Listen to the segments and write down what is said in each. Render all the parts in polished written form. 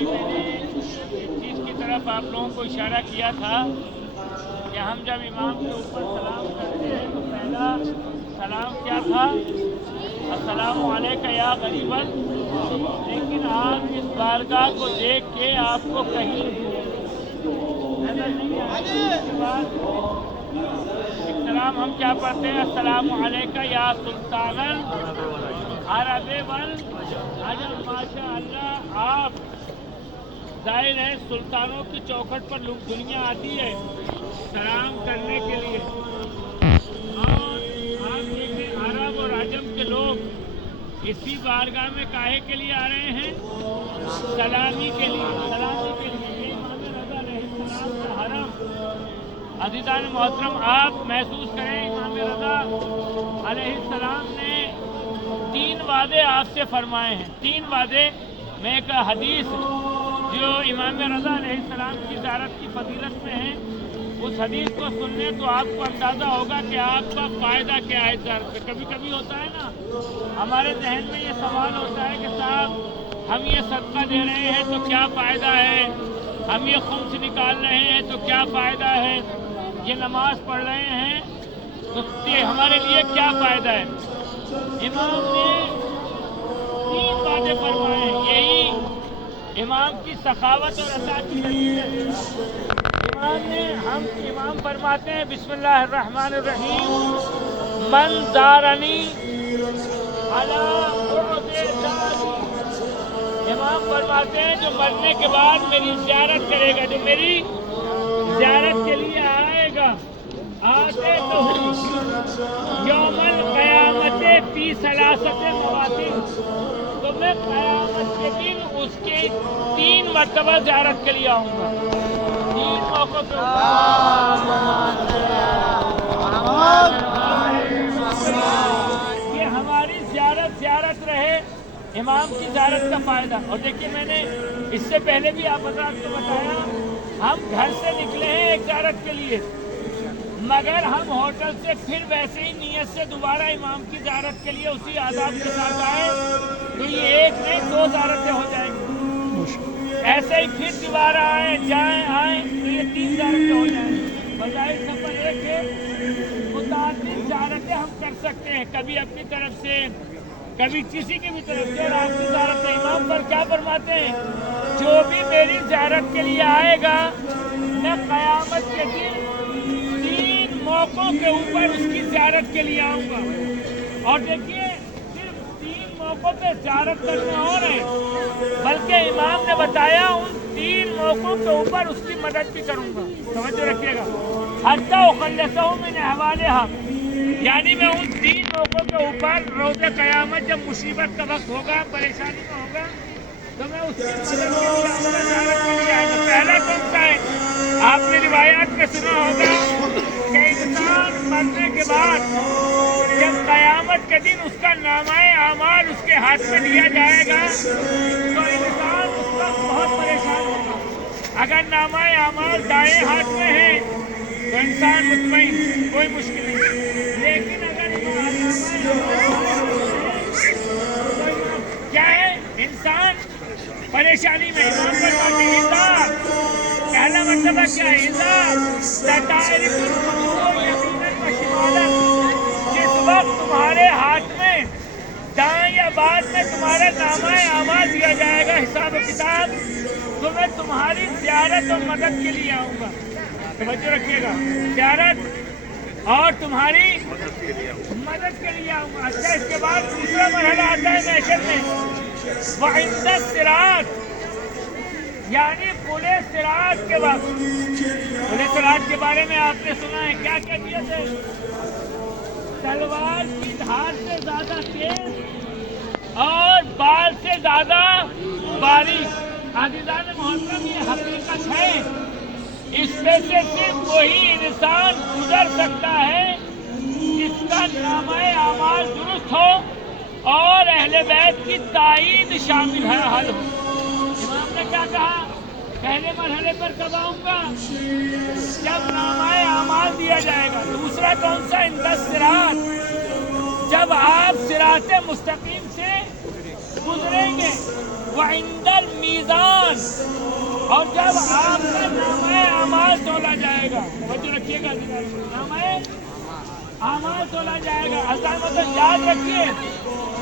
ابھی میں نے ایک چیز کی طرف آپ لوگوں کو اشارہ کیا تھا کہ ہم جب امام کے اوپر سلام کرتے ہیں تو پہلا سلام کیا تھا؟ السلام علیکم یا غریباً. لیکن آپ اس بارگاہ کو دیکھ کے آپ کو کہیں نظر نہیں آئے. اس کے بعد ایک سلام ہم کیا پڑھتے ہیں؟ السلام علیکم یا سلطان عرب والعجم. ماشاء اللہ آپ ظاہر ہے سلطانوں کی چوکھٹ پر دنیا آتی ہے سلام کرنے کے لیے، اور آپ دیکھیں عرب اور عجم کے لوگ اسی بارگاہ میں کاہے کے لیے آ رہے ہیں؟ سلامی کے لیے. سلامی کے لیے یہ امام رضا علیہ السلام کا حرم. عزیزان محترم، آپ محسوس کریں امام رضا علیہ السلام نے 3 وعدے آپ سے فرمائے ہیں. 3 وعدے میں ایک حدیث جو امام رضا علیہ السلام کی زیارت کی فضیلت میں ہے، اس حدیث کو سننے تو آپ کو اندازہ ہوگا کہ آپ کا فائدہ کیا ہے زیارت میں. کبھی کبھی ہوتا ہے نا ہمارے ذہن میں یہ سوال ہوتا ہے کہ صاحب ہم یہ صدقہ دے رہے ہیں تو کیا فائدہ ہے، ہم یہ خمس نکال رہے ہیں تو کیا فائدہ ہے، یہ نماز پڑھ رہے ہیں تو ہمارے لیے کیا فائدہ ہے. امام نے 3 وعدے فرمائے ہیں. یہی امام کی سخاوت اور عطا کی نتیجت. امام فرماتے ہیں بسم اللہ الرحمن الرحیم، من زارنی علی بعد داری. امام فرماتے ہیں جو مرنے کے بعد میری زیارت کرے گا، جو میری زیارت کے لیے آئے گا، آتے تو یوم القیامت فی ثلاثت مواطن، تو میں قیامت کے دن اس کی 3 مرتبہ زیارت کے لیے آؤں گا. 3 موقع پہ یہ ہماری زیارت رہے، امام کی زیارت کا فائدہ. اور دیکھیے میں نے اس سے پہلے بھی آپ حضرات کو بتایا، ہم گھر سے نکلے ہیں ایک زیارت کے لیے، مگر ہم ہوٹل سے پھر ویسے ہی نیت سے دوبارہ امام کی زیارت کے لیے اسی آداب کے ساتھ آئے تو یہ 1 نہیں 2 زیارتیں ہو جائیں گی. ایسے ہی پھر دوبارہ آئیں تو یہ 3 زیارتیں ہو جائیں گی. بظاہر سفر ایک ہے، متعدد زیارتیں ہم کر سکتے ہیں، کبھی اپنی طرف سے کبھی کسی کی بھی طرف سے. اور آپ کی زیارت امام پر کیا فرماتے ہیں؟ جو بھی میری زیارت کے لیے آئے گا میں قیامت کے دن 3 موقعوں کے اوپر اس کی زیارت کے لیے آؤں گا. اور دیکھیے صرف 3 موقعوں پہ زیارت کرنا اور ہے، بلکہ امام نے بتایا ان 3 موقعوں کے اوپر اس کی مدد بھی کروں گا. توجہ رکھیے گا. حتی اخلصہ من احوالہا، یعنی میں ان 3 موقعوں کے اوپر روز قیامت جب مصیبت کا وقت ہوگا، پریشانی میں ہوگا، تو میں اس کی مدد کے لیے آؤں گا، زیارت کے لیے آؤں گا. پہلا کون سا ہے؟ آپ نے روایات میں سنا ہوگا کہ انسان مرنے کے بعد جب قیامت کے دن اس کا نامہ اعمال اس کے ہاتھ میں دیا جائے گا تو انسان اس وقت بہت پریشان ہوگا. اگر نامہ اعمال دائیں ہاتھ میں ہے تو انسان مطمئن، کوئی مشکل نہیں. لیکن اگر کیا ہے انسان پریشانی میں. امام فرماتے ہیں پہلا مرتبہ کیا ہے؟ جس وقت تمہارے ہاتھ میں دائیں یا بعد میں تمہارا نامہ اعمال دیا جائے گا، حساب و کتاب، تو میں تمہاری زیارت اور مدد کے لیے آؤں گا. توجہ رکھیے گا، زیارت اور تمہاری مدد کے لیے آؤں گا. اچھا، اس کے بعد دوسرا مرحلہ آتا ہے محشر میں، وعند الصراط، یعنی پلے صراط کے وقت. پلے صراط کے بارے میں آپ نے سنا ہے کیا کیفیت ہے؟ تلوار کی دھار سے زیادہ تیز اور بال سے زیادہ باریک. عزیزان محترم، یہ حقیقت ہے. اس میں سے صرف وہی انسان گزر سکتا ہے جس کا نامہ اعمال درست ہو اور اہل بیت کی تائید شامل ہے، حل ہو. امام نے کیا کہا؟ پہلے مرحلے پر کب آؤں گا؟ جب نامہ اعمال دیا جائے گا. دوسرا کون سا؟ عند الصراط، جب آپ صراط مستقیم سے گزریں گے. وعند المیزان، اور جب آپ کا نامۂ اعمال تولا جائے گا، توجہ رکھیے گا، نامۂ اعمال تولا جائے گا، اللہ مطلب یاد رکھیے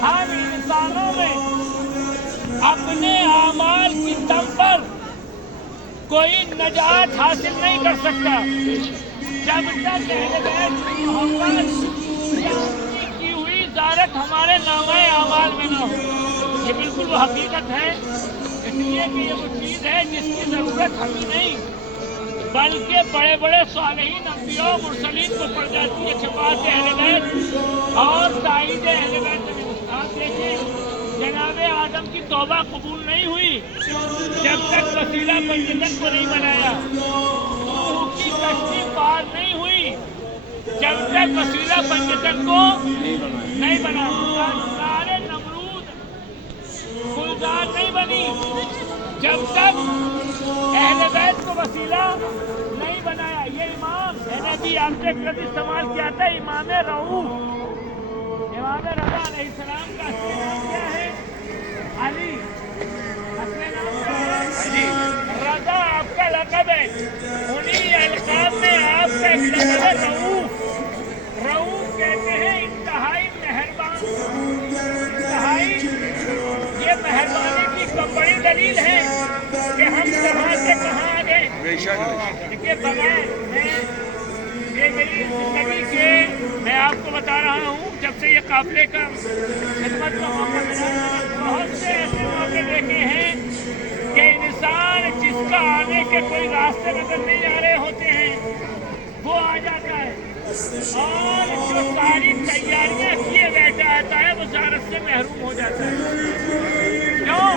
ہم انسانوں میں اپنے اعمال کی دم پر کوئی نجات حاصل نہیں کر سکتا جب تک اہل بیت کی محبت یا ان کی ہوئی زیارت ہمارے نامۂ اعمال میں نہ ہو۔ یہ بالکل وہ حقیقت ہے، اس لیے کہ یہ وہ چیز ہے جس کی ضرورت ہمیں نہیں بلکہ بڑے بڑے صالحین انبیاء مرسلین کو پڑ جاتی ہے شفاعت اہل بیت اور تائید اہل بیت۔ آپ دیکھیں جناب آدم کی توبہ قبول نہیں ہوئی جب تک وسیلہ پنجتن کو نہیں بنایا، نوح کی کشتی پار نہیں ہوئی جب تک وسیلہ پنجتن کو نہیں بنایا، سارے نمرود گلزار نہیں بنی جب تک اہل بیت کو وسیلہ نہیں بنایا۔ یہ امام میں نے بھی آپ سے لفظ استعمال کیا تھا، امام رؤوف، امام رضا علیہ السلام کا اصلی نام کیا ہے؟ علی۔ اصلی نام کیا ہے؟ علی۔ رضا آپ کا لقب ہے، انہی القاب میں آپ کا ایک لقب ہے رؤوف۔ رؤوف کہتے ہیں انتہائی مہربان، انتہائی، یہ مہربانی کی بڑی دلیل ہے کہ ہم کہاں سے کہاں آ گئے۔ دیکھیے بغیر یہ میری زندگی کے میں آپ کو بتا رہا ہوں جب سے یہ قافلے کا خدمت کا موقع ملا، بہت سے ایسے موقع دیکھے ہیں کہ انسان جس کا آنے کے کوئی راستے نظر نہیں آ رہے ہوتے ہیں وہ آ جاتا ہے، اور جو ساری تیاریاں کیے بیٹھا آتا ہے وہ زیارت سے محروم ہو جاتا ہے۔ کیوں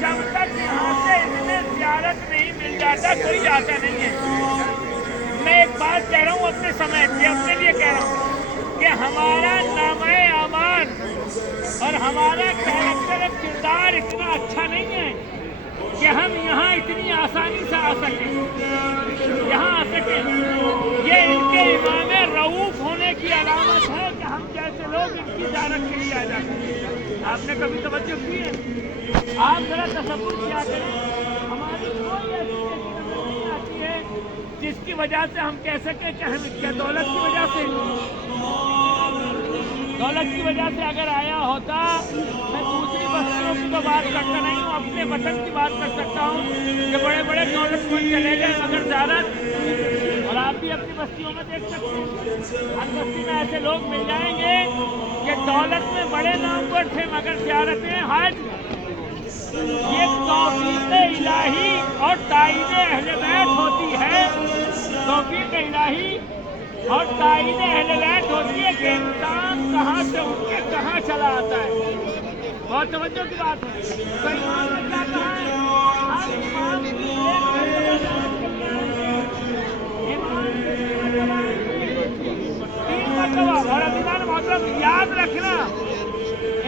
جب تک یہاں سے اتنے زیارت نہیں مل جاتا کوئی جاتا نہیں ہے۔ میں ایک بات کہہ رہا ہوں اپنے سمیت، یہ اپنے لیے کہہ رہا ہوں کہ ہمارا نامۂ اعمال اور ہمارا کیریکٹر کردار اتنا اچھا نہیں ہے کہ ہم یہاں اتنی آسانی سے آ سکیں، یہاں آ سکیں۔ یہ ان کے امام رؤوف ہونے کی علامت ہے کہ ہم جیسے لوگ ان کی زیارت کے لیے آ جاتے ہیں۔ آپ نے کبھی توجہ کی ہے؟ آپ ذرا تصور کیا کریں، ہماری کوئی ایسی نظر نہیں آتی ہے جس کی وجہ سے ہم کہہ سکیں کہ ہم کیا دولت کی وجہ سے، دولت کی وجہ سے اگر آیا ہوتا، میں دوسری بستیوں کی تو بات کرتا نہیں ہوں، اپنے وطن کی بات کر سکتا ہوں کہ بڑے بڑے دولت مند چلے گئے مگر زیارت، اور آپ بھی اپنی بستیوں میں دیکھ سکتے ہیں ہر بستی میں ایسے لوگ مل جائیں گے کہ دولت میں بڑے نامور تھے مگر زیارتیں حج۔ یہ توفیق الہی اور تائید اہل بیت ہوتی ہے، توفیق الہی اور تائید اہل بیت ہوتی ہے کہ انسان کہاں سے اٹھ کے کہاں چلا آتا ہے۔ بہت توجہ کی بات ہے۔ تو امام نے کیا کہا ہے؟ ہر امام کی تین مرتبہ، اور عزیزان محترم یاد رکھنا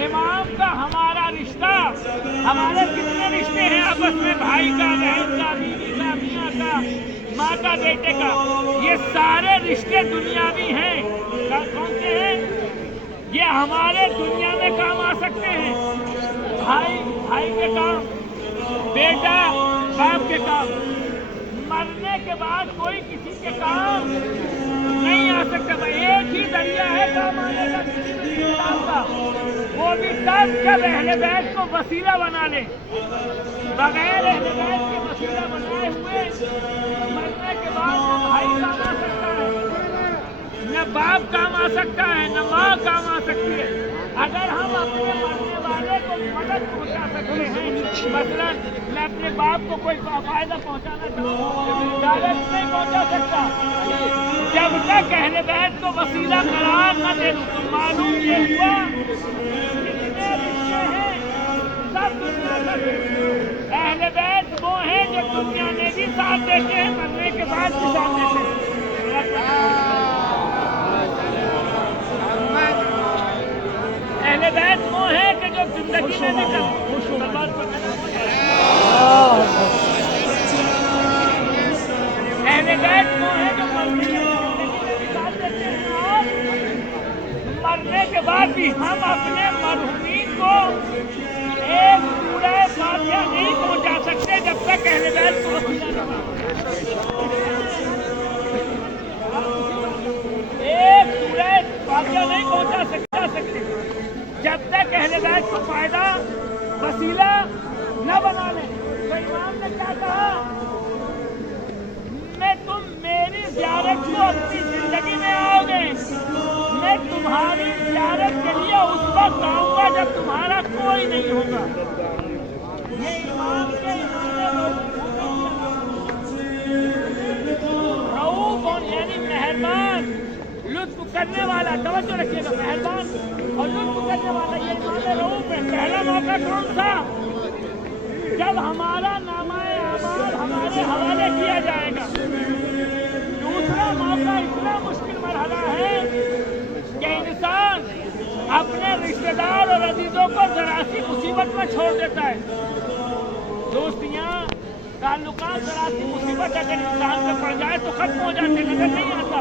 امام کا ہمارا رشتہ، ہمارے کتنے رشتے ہیں آپس میں، بھائی کا، بہن کا، بیوی کا، میاں کا، ماں کا، بیٹے کا، یہ سارے رشتے دنیاوی ہیں۔ کون سے ہیں؟ یہ ہمارے دنیا میں کام آ سکتے ہیں، بھائی کے کام، بیٹا باپ کے کام، مرنے کے بعد کوئی کسی کے کام نہیں آ سکتا۔ ایک ہی ذریعہ ہے کام آنے کا کسی بھی انسان کا، وہ بھی تب جب اہل بیت کو وسیلہ بنا لے۔ بغیر اہل بیت کے وسیلہ بنائے ہوئے مرنے کے بعد نہ بھائی کام آ سکتا ہے، نہ باپ کام آ سکتا ہے، نہ ماں کام آ سکتی ہے۔ اگر ہم اپنے مرنے والے کو مدد پہنچا سکتے ہیں، مثلا میں اپنے باپ کو کوئی فائدہ پہنچانا چاہوں، ڈائریکٹ نہیں پہنچا سکتا جب تک اہل بیت کو وسیلہ قرار نہ دے دوں۔ تو معلوم یہ ہوا کتنے رشتے ہیں، سب دنیا تک اہل بیت وہ ہیں جو دنیا میں بھی ساتھ دیتے ہیں، مرنے کے بعد بھی ساتھ دیتے ہیں۔ اہل بیت وہ ہیں کہ جو زندگی میں بھی اہل بیت وہ ہیں جو ساتھ دیتے ہیں، اور مرنے کے بعد بھی ہم اپنے مرحومین کو ایک سورہ فاتحہ نہیں پہنچا سکتے جب تک نہ بنا لیں. تو امام نے کیا کہا؟ میں تم میری زیارت کو اپنی زندگی میں آؤ گے، میں تمہاری زیارت کے لیے اس وقت آؤں گا جب تمہارا کوئی نہیں ہوگا. یہ امام کے رؤوف یعنی مہربان، لطف کرنے والا. توجہ رکھیے گا، مہربان اور لطف کرنے والا یہ امام رؤوف ہے. پہلا موقع کون تھا؟ جب ہمارا نامہ اعمال ہمارے حوالے کیا جائے گا. دوسرا موقع اتنا مشکل مرحلہ ہے کہ انسان اپنے رشتہ دار اور عزیزوں کو ذرا سی مصیبت میں چھوڑ دیتا ہے. دوستیاں، تعلقات، ذرا سی مصیبت اگر انسان پہ پڑ جائے تو ختم ہو جاتے، نظر نہیں آتا.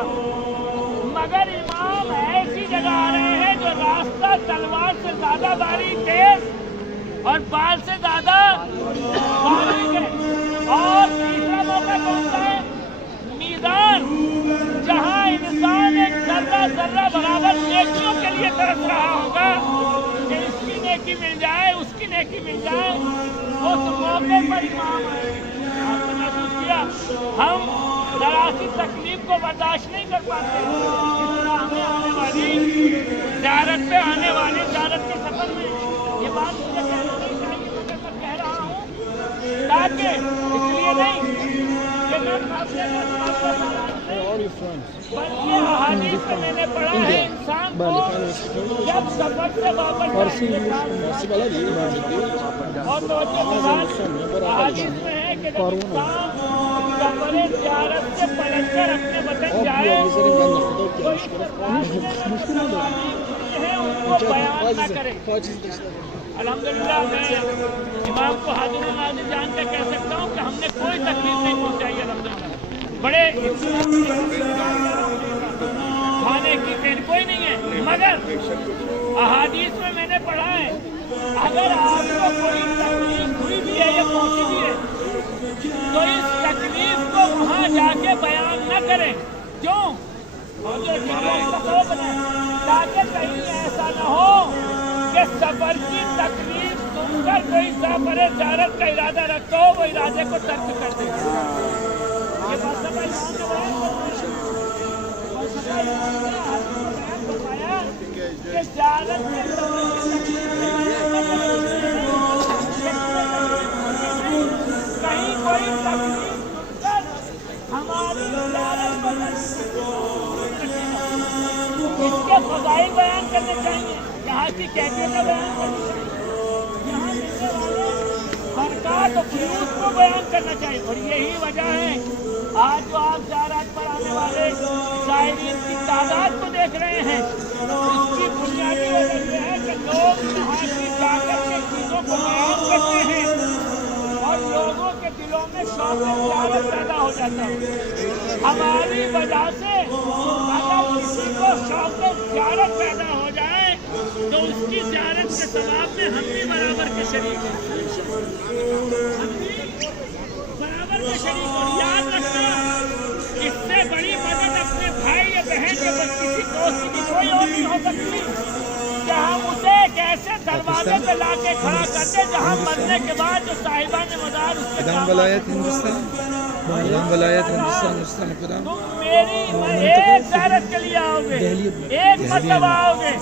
مگر امام ایسی جگہ آ رہے ہیں جو راستہ تلوار سے زیادہ باریک، تیز اور بال سے زیادہ باریک ہے. اور تیسرا موقع کون سا ہے؟ میدان، جہاں انسان ایک ذرہ ذرہ برابر نیکیوں کے لیے ترس رہا ہوگا کہ اس کی نیکی مل جائے، اس کی نیکی مل جائے. اس موقع پر امام آئے. آپ نے محسوس کیا ہم ذرا سی تکلیف کو برداشت نہیں کر پاتے. اس طرح ہمیں آنے والی زیارت پہ آنے والی زیارت کے سفر میں یہ بات مجھے کہنا نہیں چاہیے، مگر میں کہہ رہا ہوں تاکہ اس لیے نہیں کہ بلکہ احادیث میں میں نے پڑھا ہے انسان کو جب سفر سے واپس اور احادیث میں ہے کہ جب انسان سفر زیارت سے پلٹ کر اپنے وطن جائے تو اس ہے ان کو بیان نہ کرے. الحمدللہ میں امام کو حاضر و ناظر جان کے کہہ سکتا ہوں کہ ہم نے کوئی تکلیف نہیں پہنچائی. الحمدللہ بڑے کھانے کی دیر کوئی نہیں ہے. مگر احادیث میں نے پڑھا ہے اگر آپ کو کوئی تکلیف ہوئی بھی ہے یا پہنچی بھی ہے تو اس تکلیف کو وہاں جا کے بیان نہ کریں. کیوں؟ تاکہ کہیں ایسا نہ ہو کہ سفر کی تکلیف سن کر کوئی سفر زیارت کا ارادہ رکھتا ہو، وہ ارادے کو ترک کر دے. یہ فلسفہ بتایا کہ زیارت کہیں کوئی تکلیف سن کر ہماری زیارت کو اس کے فضائل بیان کرنے چاہیے، یہاں کی کیفیت کا بیان کرنا چاہیے، یہاں ملنے والے برکات و فیوز کو بیان کرنا چاہیے. اور یہی وجہ ہے آج جو آپ زیارت پر آنے والے زائرین کی تعداد کو دیکھ رہے ہیں، اس کی بنیادی وجہ یہ ہے کہ لوگ یہاں کی جا کر کے چیزوں کو بیان کرتے ہیں اور لوگوں کے دلوں میں شوق زیارت پیدا ہو جاتا ہے. ہماری وجہ سے اگر کسی کو شوق زیارت پیدا ہو جائے تو اس کی زیارت کے ثواب میں ہم بھی برابر کے شریک ہیں. ہم بھی برابر کے شریک ہیں. یاد رکھنا اس سے بڑی مدد اپنے بھائی یا بہن یا کسی دوست کی کوئی اور نہیں ہو سکتی کہ ہم اسے ایک ایسے دروازے پہ لا کے کھڑا کرتے جہاں مرنے کے بعد جو صاحبان مزار اس کے قدام ولایت ہندوستان، قدام ولایت ہندوستان قدام. تم میری ایک زیارت کے لیے آؤ گے، ایک مطلب آؤ گے،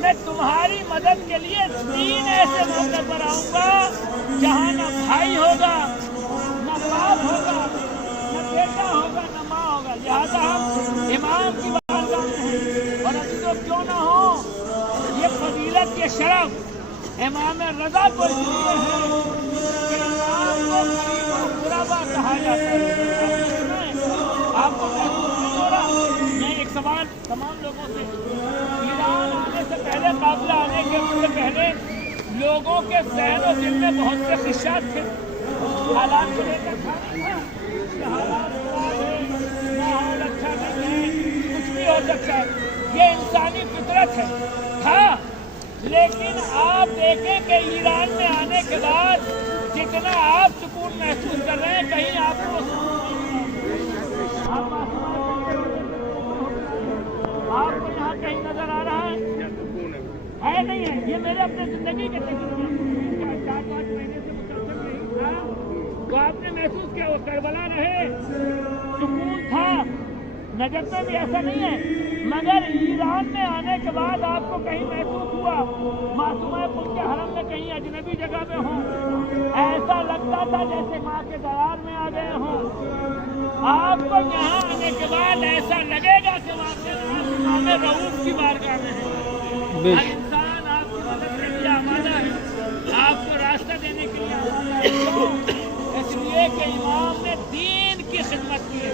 میں تمہاری مدد کے لیے 3 ایسے موقع پر آؤں گا جہاں نہ بھائی ہوگا، نہ باپ ہوگا، نہ بیٹا ہوگا، نہ ماں ہوگا. لہٰذا ہم امام کی بارگاہ میں ہیں اور ابھی تو کیوں نہ ہو یہ فضیلت یہ شرف امام رضا کو اس لیے ہے کہ امام کو قریب و قربا کہا جاتا ہے. آپ کو محسوس نہیں ہو رہا؟ میں ایک سوال تمام لوگوں سے، ایران آنے سے پہلے، قابل آنے کے پہلے لوگوں کے ذہن و دل میں بہت سے خدشات تھے. حالات کو لے کر تھا کہ حالات خراب ہے، ماحول اچھا نہیں ہے، کچھ بھی ہو سکتا ہے. یہ انسانی فطرت ہے تھا. لیکن آپ دیکھیں کہ ایران میں آنے کے بعد جتنا آپ سکون محسوس کر رہے ہیں کہیں آپ کو آپ کو یہاں کہیں نظر آ رہا ہے نہیں ہے. یہ میرے اپنے زندگی کے تجربے 4-5 مہینے سے مسلسل محسوس کیا وہ کربلا رہے سکون تھا، نجف میں بھی ایسا نہیں ہے، مگر ایران میں آنے کے بعد آپ کو کہیں محسوس ہوا معصومہ قم کے حرم میں کہیں اجنبی جگہ پہ ہوں؟ ایسا لگتا تھا جیسے ماں کے درار میں آ گئے ہوں۔ آپ کو یہاں آنے کے بعد ایسا لگے گا کہ امام رؤوف کی بارگاہ میں ہے۔ ہر انسان آپ کی مدد کے لیے آمادہ ہے، آپ کو راستہ دینے کے لیے آمادہ ہے، اس لیے کہ امام نے دین کی خدمت کی ہے۔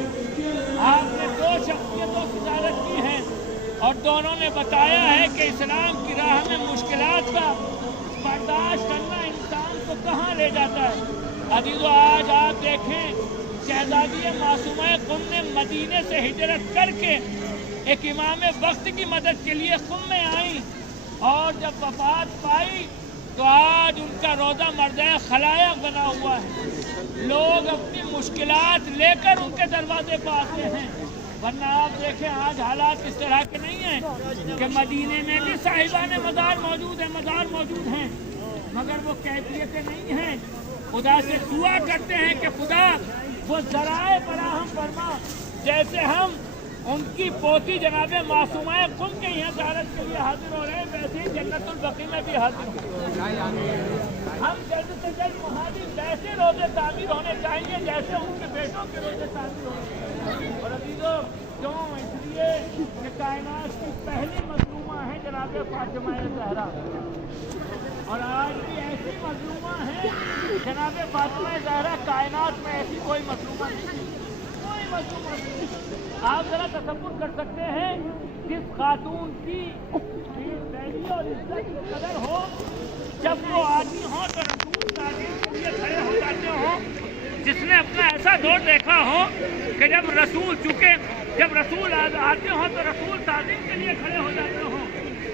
آپ نے دو شخصیتوں کی زیارت کی ہے اور دونوں نے بتایا ہے کہ اسلام کی راہ میں مشکلات کا برداشت کرنا انسان کو کہاں لے جاتا ہے۔ عزیزو آج آپ دیکھیں شہزادی معصومہ قم نے مدینے سے ہجرت کر کے ایک امام وقت کی مدد کے لیے قم میں آئیں اور جب وفات پائی تو آج ان کا روضہ مردہ خلائق بنا ہوا ہے۔ لوگ اپنی مشکلات لے کر ان کے دروازے پر آتے ہیں، ورنہ آپ دیکھیں آج حالات اس طرح کے نہیں ہیں کہ مدینے میں بھی صاحبان مزار موجود ہیں مگر وہ کیفیتیں نہیں ہیں۔ خدا سے دعا کرتے ہیں کہ خدا وہ ذرائع فراہم فرما، جیسے ہم ان کی پوتی جناب معصومہ قم کے یہاں زیارت کے لیے حاضر ہو رہے ہیں، ویسے ہی جنت البقیع میں بھی حاضر ہوں۔ ہم جلد سے جلد مہاجر ویسے روزے تعمیر ہونے چاہیے جیسے ان کے بیٹوں کے روزے تعمیر ہونے۔ اور عزیزو کیوں؟ اس لیے کہ کائنات کی پہلی مظلومہ ہے جناب فاطمہ زہرا، اور آج بھی ایسی مظلومہ ہے جناب فاطمہ زہرا، کائنات میں ایسی کوئی مظلومہ نہیں، کوئی مظلومہ نہیں۔ آپ ذرا تصور کر سکتے ہیں جس خاتون کی ویلیو اور عزت کی قدر ہو، جب وہ آتی ہوں تو رسول تعلیم کے لیے کھڑے ہو جاتے ہوں، جس نے اپنا ایسا دور دیکھا ہو کہ جب رسول آتے ہوں تو رسول تعلیم کے لیے کھڑے ہو جاتے ہوں،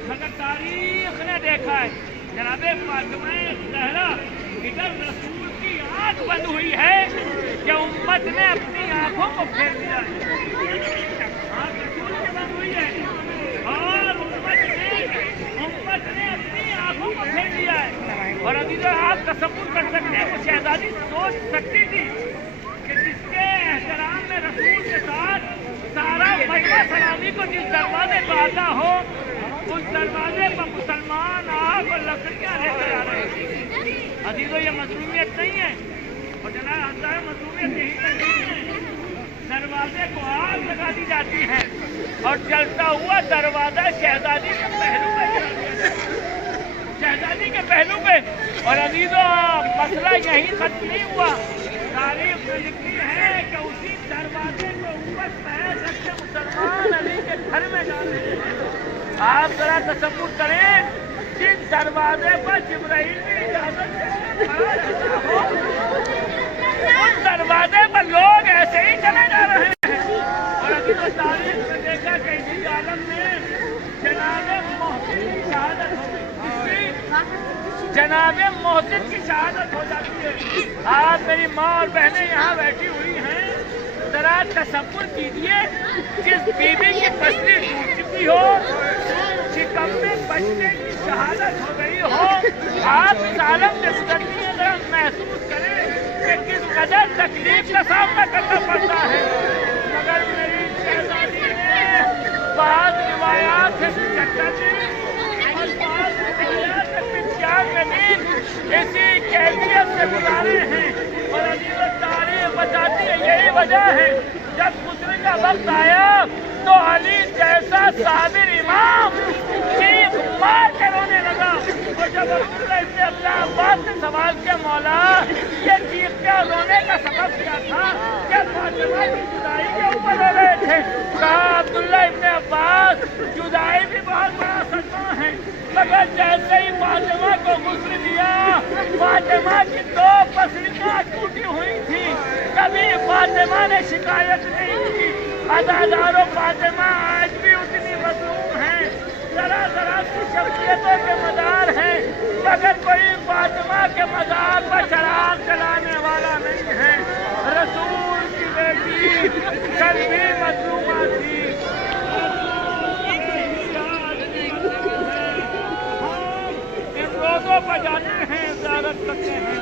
مگر تاریخ نے دیکھا ہے جناب فاطمہ زہرا ادھر رسول کی آنکھ بند ہوئی ہے کہ امت نے اپنی آنکھوں کو پھیر دیا ہے، آنکھ رسول کی بند ہوئی ہے اور امت نے اپنی آنکھوں کو پھیر دیا ہے۔ اور ابھی تو آپ تصور کر سکتے ہیں کہ شہزادی سوچ سکتی تھی کہ جس کے احترام میں رسول کے ساتھ سارا مجمع سلامی کو جس دروازے پہ آتا ہو، اس دروازے پر مسلمان آگ اور لکڑیاں لے کر آ رہے ہیں۔ عزیزو یہ مظلومیت نہیں ہے، اور جناب مظلومیت یہی تک نہیں ہے، دروازے کو آگ لگا دی جاتی ہے اور جلتا ہوا دروازہ شہزادی کے پہلو پہ گرا دیا جاتا ہے، شہزادی کے پہلو پہ۔ اور عزیزو مسئلہ یہی ختم نہیں ہوا، تاریخ میں لکھی ہے کہ اسی دروازے کو اوپر پیر رکھ کے مسلمان علی کے گھر میں جا رہے ہیں۔ آپ ذرا تصور کریں جس دروازے پر جبرائیل کی اجازت سے کھڑا رہتا ہو، اس دروازے پر لوگ ایسے ہی چلے جا رہے ہیں۔ اور ابھی تو تاریخ میں دیکھا کہ اسی عالم میں جناب محسن کی شہادت ہو گئی، جناب محسن کی شہادت ہو جاتی ہے۔ آپ میری ماں اور بہنیں یہاں بیٹھی ہوئی ہیں، ذرا تصور کیجیے جس بیوی کی پسلی ٹوٹ چکی ہو، شکم میں بچے کی شہادت ہو گئی ہو، آپ اس عالم سے گزرتی ہیں، ذرا محسوس کریں کہ کس قدر تکلیف کا سامنا کرنا پڑتا ہے۔ مگر میری شہزادی نے بعض روایات سے اور بعض روایات سے اسی کیفیت سے گزارے ہیں۔ اور عزیز تاریخ بتاتی ہے یہی وجہ ہے جب گزرنے کا وقت آیا تو علی جیسا صابر امام چیخ مار کے رونے لگا، اور جب عبداللہ ابن اللہ عباس نے سوال کیا مولا یہ چیخ کیا رونے کا سبب کیا تھا، کیا فاطمہ کی جدائی کے اوپر رو رہے تھے؟ کہا عبداللہ ابن عباس جدائی بھی بہت بڑا صدمہ ہے، مگر جیسے ہی فاطمہ کو غسل دیا فاطمہ کی دو پسلیاں ٹوٹی ہوئی تھی، کبھی فاطمہ نے شکایت نہیں کی۔ عزادارو فاطمہ آج بھی اتنی مظلوم ہیں، ذرا ذرا سی شخصیتوں کے مدار ہیں، مگر کوئی فاطمہ کے مزار پر چراغ جلانے والا نہیں ہے۔ رسول کی بیٹی کل بھی مظلومہ تھی، روزوں پر جاتے ہیں، زیارت کرتے ہیں،